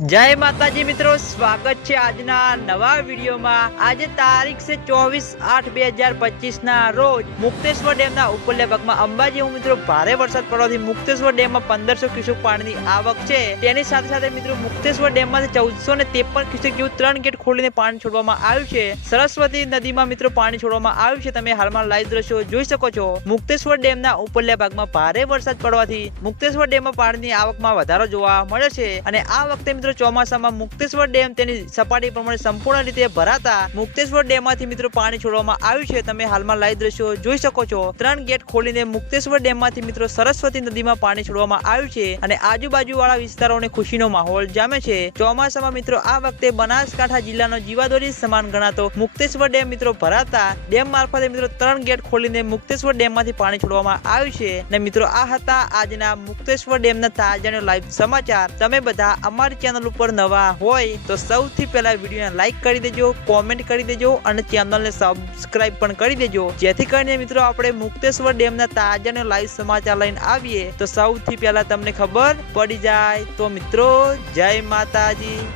જય માતાજી મિત્રો, સ્વાગત છે આજના નવા વિડીયોમાં. આજે તારીખ છે ચોવીસ આઠ બે હજાર પચીસ ના રોજ મુક્તેશ્વર ડેમના ઉપરલ્યા ભાગમાં અંબાજી મિત્રો ભારે વરસાદ પડવાથી મુક્તેશ્વર ડેમમાં પંદરસો ક્યુસેક પાણીની આવક છે. તેની સાથે સાથે મિત્રો મુક્તેશ્વર ડેમમાંથી ચૌદસો ને ત્રેપન ક્યુસેક જેવું ત્રણ ગેટ ખોલીને પાણી છોડવામાં આવ્યું છે. સરસ્વતી નદીમાં મિત્રો પાણી છોડવામાં આવ્યું છે. તમે હાલમાં લાઈવ દ્રશ્યો જોઈ શકો છો. મુક્તેશ્વર ડેમના ઉપરલ્યા ભાગમાં ભારે વરસાદ પડવાથી મુક્તેશ્વર ડેમમાં પાણીની આવકમાં વધારો જોવા મળે છે. અને આ વખતે મિત્રો ચોમાસામાં મુક્તેશ્વર ડેમ તેની સપાટી પ્રમાણે સંપૂર્ણ રીતે ભરાતા મુક્તેશ્વર ડેમમાંથી મિત્રો પાણી છોડવામાં આવ્યું છે. તમે હાલમાં લાઈવ દ્રશ્યો જોઈ શકો છો. ત્રણ ગેટ ખોલીને મુક્તેશ્વર ડેમમાંથી મિત્રો સરસ્વતી નદીમાં પાણી છોડવામાં આવ્યું છે અને આજુબાજુ વાળા વિસ્તારોને ખુશીનો માહોલ જામે છે. ચોમાસામાં મિત્રો આ વખતે બનાસકાંઠા જિલ્લાનો જીવાદોરી સમાન ગણાતો મુક્તેશ્વર ડેમ મિત્રો ભરાતા ડેમ મારફતે મિત્રો ત્રણ ગેટ ખોલીને મુક્તેશ્વર ડેમમાંથી પાણી છોડવામાં આવ્યું છે. અને મિત્રો આ હતા આજના મુક્તેશ્વર ડેમના તાજાનો લાઈવ સમાચાર. તમે બધા અમારી ચેનલ ઉપર નવા હોય તો સૌથી પહેલા વિડીયોને લાઈક કરી દેજો કોમેન્ટ કરી દેજો અને ચેનલને સબસ્ક્રાઇબ પણ કરી દેજો. જેથી કરીને મિત્રો આપણે મુક્તેશ્વર ડેમના તાજાનો લાઈવ સમાચાર લઈને આવીએ તો સૌથી પહેલા તમને ખબર પડી જાય. તો મિત્રો, જય માતાજી.